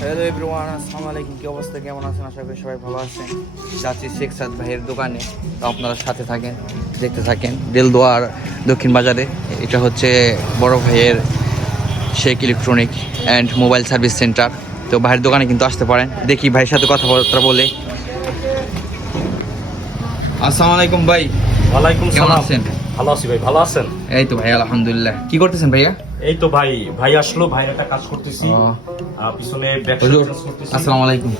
Hello everyone, আসসালামু আলাইকুম। কি অবস্থা, কেমন আছেন? আশা করি সবাই ভালো আছেন। যাচ্ছি শেখ সাদ ভাইয়ের দোকানে, তো আপনারা সাথে থাকেন, দেখতে থাকেন। দেলদুয়ার দক্ষিণ বাজারে এটা হচ্ছে বড় ভাইয়ের Sheikh electronic and mobile service centre. তো ভাইয়ের দোকানে কিন্তু আসতে পারেন। দেখি ভাইয়ের সাথে কথাবার্তা বলে। আসসালামু আলাইকুম ভাই। ওয়ালাইকুম কেমন সালাম। আছেন? ভালো আছি ভাই, ভালো আছেন? এই তো ভাই আলহামদুলিল্লাহ। কি করতেছেন ভাইয়া? এই তো ভাই আসলো, ভাইয়ের একটা কাজ করতেছি। পিছনে হুজুর, ব্যাকসাইড করতেছি। আসসালামু আলাইকুম।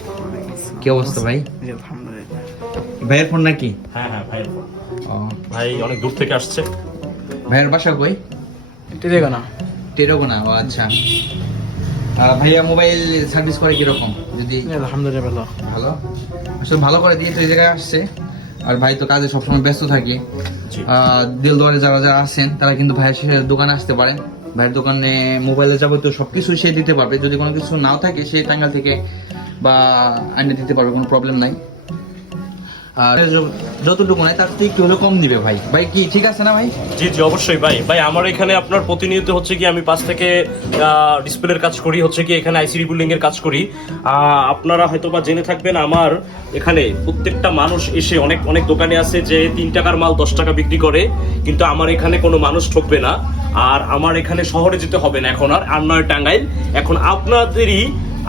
কি অবস্থা ভাই? আলহামদুলিল্লাহ। ভাইয়ের ফোন নাকি? হ্যাঁ ভাইয়ের ফোন। ও, ভাই অনেক দূর থেকে আসছে। ভাইয়ের বাসা কই? দেখো না, টেরোগোনা। ও আচ্ছা। ভাইয়া মোবাইল সার্ভিস করে কিরকম? যদি আলহামদুলিল্লাহ ভালো। ভালো, আসলে ভালো করে দিয়ে তো এই জায়গায় আসছে। আর ভাই তো কাজে সবসময় ব্যস্ত থাকে। জি। দিলদুয়ারে যারা যারা আছেন তারা কিন্তু ভাইয়ের দোকানে আসতে পারেন। ভাইয়ের দোকানে মোবাইলের যাবতীয় সবকিছু সে দিতে পারবে। যদি কোনো কিছু নাও থাকে সে টাঙ্গাইল থেকে বা আইনে দিতে পারবে, কোনো প্রবলেম নাই। আর যতটুকু নাই তার থেকে একটু হলেও কম দিবে ভাই। ভাই কি ঠিক আছে না ভাই? জি অবশ্যই ভাই আমার এখানে আপনার প্রতিনিয়ত হচ্ছে কি আমি 5 থেকে ডিসপ্লের কাজ করি, হচ্ছে কি এখানে আইসি রিবিল্ডিং এর কাজ করি। আপনারা হয়তো বা জেনে থাকবেন, আমার এখানে প্রত্যেকটা মানুষ এসে অনেক দোকানে আছে যে 3 টাকার মাল 10 টাকা বিক্রি করে, কিন্তু আমার এখানে কোনো মানুষ ঠকবে না। আর আমার এখানে শহরে যেতে হবে না এখন, আর নয় টাঙ্গাইল। এখন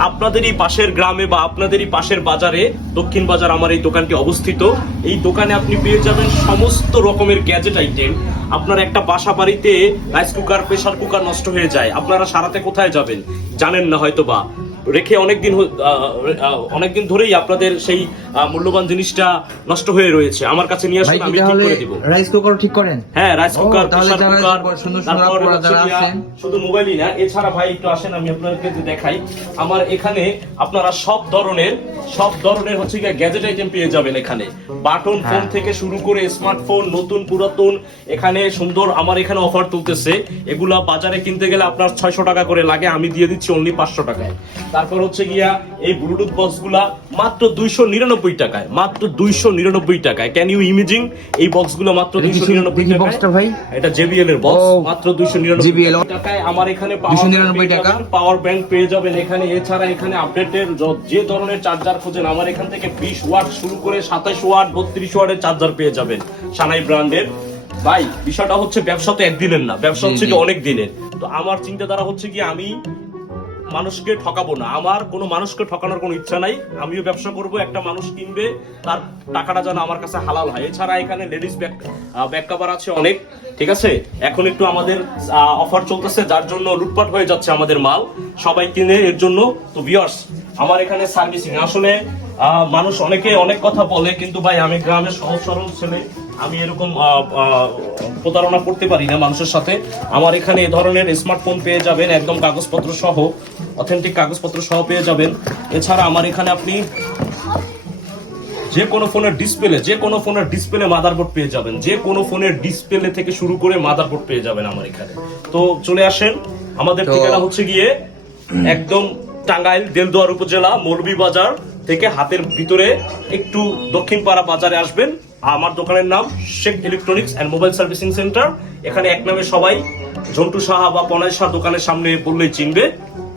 আপনাদেরই পাশের গ্রামে বা আপনাদেরই পাশের বাজারে, দক্ষিণ বাজার আমার এই দোকানটি অবস্থিত। এই দোকানে আপনি পেয়ে যাবেন সমস্ত রকমের গ্যাজেট আইটেম। আপনার একটা বাসা বাড়িতে রাইস কুকার, প্রেসার কুকার নষ্ট হয়ে যায়, আপনারা সারাতে কোথায় যাবেন জানেন না হয়তো বা, রেখে অনেকদিন ধরেই আপনাদের সেই মূল্যবান জিনিসটা নষ্ট হয়ে রয়েছে। আমার কাছে নিয়ে আসুন, আমি ঠিক করে দিব। রাইস কুকার ঠিক করেন? হ্যাঁ, রাইস কুকার, তাহলে প্রেসার যারা কুকার, সুন্দর তারপরে আপনারা হচ্ছে যারা গিয়া আছেন। শুধু মোবাইলই না, এছাড়া ভাই একটু আসেন, আমি আপনাদেরকে দেখাই। আমার এখানে আপনারা সব ধরনের হচ্ছে গিয়া গ্যাজেট আইটেম পেয়ে যাবেন এখানে। বাটন ফোন থেকে শুরু করে স্মার্টফোন, নতুন পুরাতন, এখানে সুন্দর আমার এখানে অফার তুলতেছে। এগুলা বাজারে কিনতে গেলে আপনার 600 টাকা করে লাগে, আমি দিয়ে দিচ্ছি অনলি 500 টাকায়। তারপর হচ্ছে গিয়া এই ব্লুটুথ বক্স গুলা মাত্র 299 টাকায়, মাত্র 299 টাকায়। Can you imagine? এই বক্স গুলো মাত্র 299 টাকায় ভাই। এটা JBL এর বক্স, মাত্র 299 টাকায়। আমার এখানে 299 টাকা পাওয়ার ব্যাংক পেয়ে যাবেন এখানে। এছাড়া এখানে আপডেটের যে ধরনের চার্জার খোঁজেন, আমার এখান থেকে 20 ওয়াট শুরু করে 27 ওয়াট, 32 ওয়াটের চার্জার পেয়ে যাবেন সানাই ব্র্যান্ডের। ভাই বিষয়টা হচ্ছে ব্যবসা তো একদিনের না, ব্যবসা হচ্ছে কি অনেক দিনের। তো আমার চিন্তাধারা হচ্ছে কি আমি মানুষকে ঠকাবো না, আমার কোনো মানুষকে ঠকানোর কোনো ইচ্ছা নাই। আমিও ব্যবসা করব, একটা মানুষ কিনবে, তার টাকাটা যেন আমার কাছে হালাল হয়। এছাড়া এখানে লেডিস ব্যাক কভার আছে অনেক, ঠিক আছে। এখন একটু আমাদের অফার চলতেছে, যার জন্য লুটপাট হয়ে যাচ্ছে আমাদের মাল, সবাই কিনে এর জন্য। তো ভিউয়ার্স, আমার এখানে সার্ভিসিং আসলে মানুষ অনেকে অনেক কথা বলে, কিন্তু ভাই আমি গ্রামের সহজ সরল ছেলে, আমি এরকম প্রতারণা করতে পারি না মানুষের সাথে। আমার এখানে এই ধরনের স্মার্টফোন পেয়ে যাবেন একদম কাগজপত্র সহ, অথেন্টিক কাগজপত্র সহ পেয়ে যাবেন। এছাড়া আমার এখানে আপনি যে কোনো ফোনের ডিসপ্লে মাদারবোর্ড পেয়ে যাবেন, যে কোনো ফোনের ডিসপ্লে থেকে শুরু করে মাদারবোর্ড পেয়ে যাবেন আমার এখানে। তো চলে আসেন, আমাদের ঠিকানা হচ্ছে গিয়ে একদম টাঙ্গাইল দেলদুয়ার উপজেলা মৌলভীবাজার থেকে হাতের ভিতরে একটু দক্ষিণ পাড়া বাজারে আসবেন। আমার দোকানের নাম Sheikh electronics and mobile servicing centre. এখানে এক নামে সবাই ঝন্টু সাহা বা পনাই শাহ দোকানের সামনে বললেই চিনবে।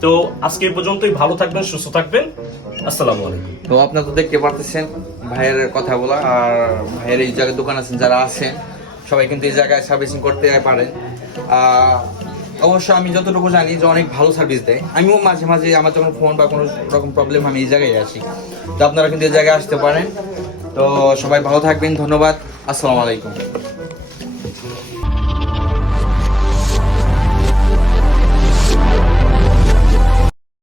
তো আজকে এই পর্যন্তই, ভালো থাকবেন, সুস্থ থাকবেন, আসসালামু আলাইকুম। তো আপনারা তো দেখতে পারতেছেন ভাইয়ের কথা বলা, আর ভাইয়ের এই জায়গায় দোকান আছেন যারা আছেন সবাই কিন্তু এই জায়গায় সার্ভিসিং করতে পারেন। অবশ্য আমি যতটুকু জানি যে অনেক ভালো সার্ভিস দেয়। আমিও মাঝে মাঝে আমার যখন ফোন বা কোনো রকম প্রবলেম আমি এই জায়গায় আসি। তো আপনারা কিন্তু এই জায়গায় আসতে পারেন। তো সবাই ভালো থাকবেন, ধন্যবাদ, আসসালামু আলাইকুম।